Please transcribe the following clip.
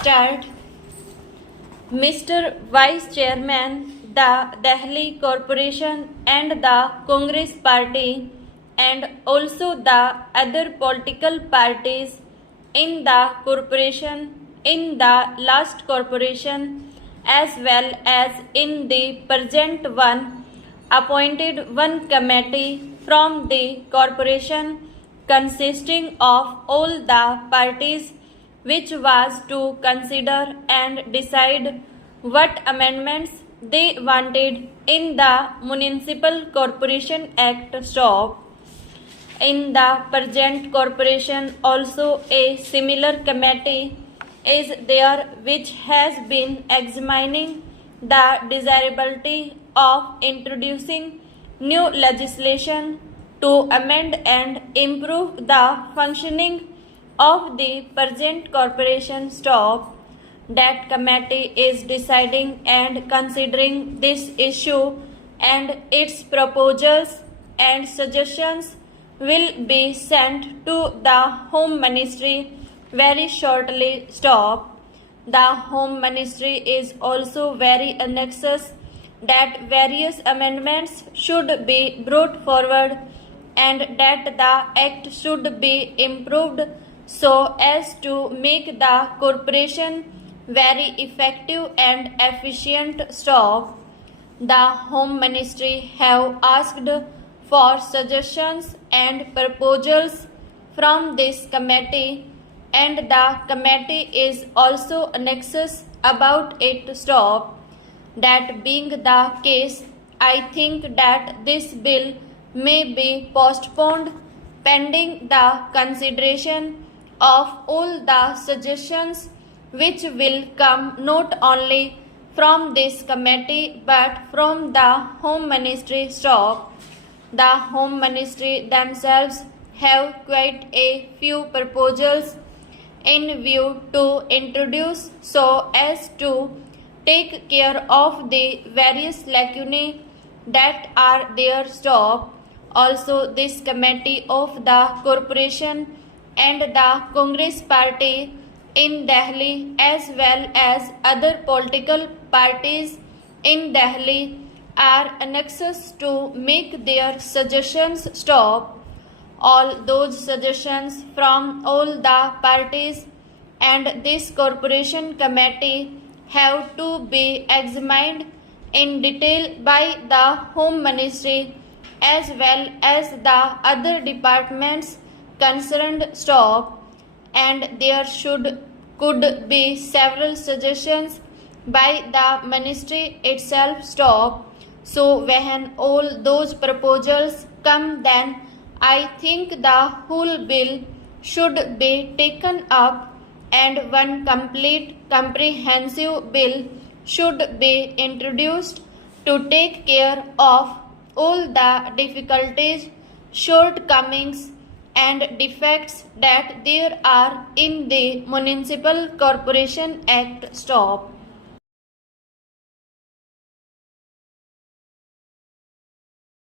Start. Mr. Vice Chairman, the Delhi Corporation and the Congress Party and also the other political parties in the corporation, in the last corporation as well as in the present one, appointed one committee from the corporation consisting of all the parties which was to consider and decide what amendments they wanted in the Municipal Corporation Act stop. In the present corporation also a similar committee is there which has been examining the desirability of introducing new legislation to amend and improve the functioning of the present corporation stock. That committee is deciding and considering this issue, and its proposals and suggestions will be sent to the Home Ministry very shortly. Stop. The Home Ministry is also very anxious that various amendments should be brought forward and that the Act should be improved so as to make the corporation very effective and efficient. Stop. The Home Ministry have asked for suggestions and proposals from this committee, and the committee is also anxious about it. Stop. That being the case, I think that this bill may be postponed pending the consideration of all the suggestions which will come not only from this committee but from the Home Ministry. Stop. The Home Ministry themselves have quite a few proposals in view to introduce so as to take care of the various lacunae that are there. Stop. Also, this committee of the corporation and the Congress Party in Delhi as well as other political parties in Delhi are anxious to make their suggestions. Stop. All those suggestions from all the parties and this corporation committee have to be examined in detail by the Home Ministry as well as the other departments concerned. Stop. And there could be several suggestions by the ministry itself. Stop. So when all those proposals come, then I think the whole bill should be taken up and one complete comprehensive bill should be introduced to take care of all the difficulties, shortcomings and defects that there are in the Municipal Corporation Act. Stop.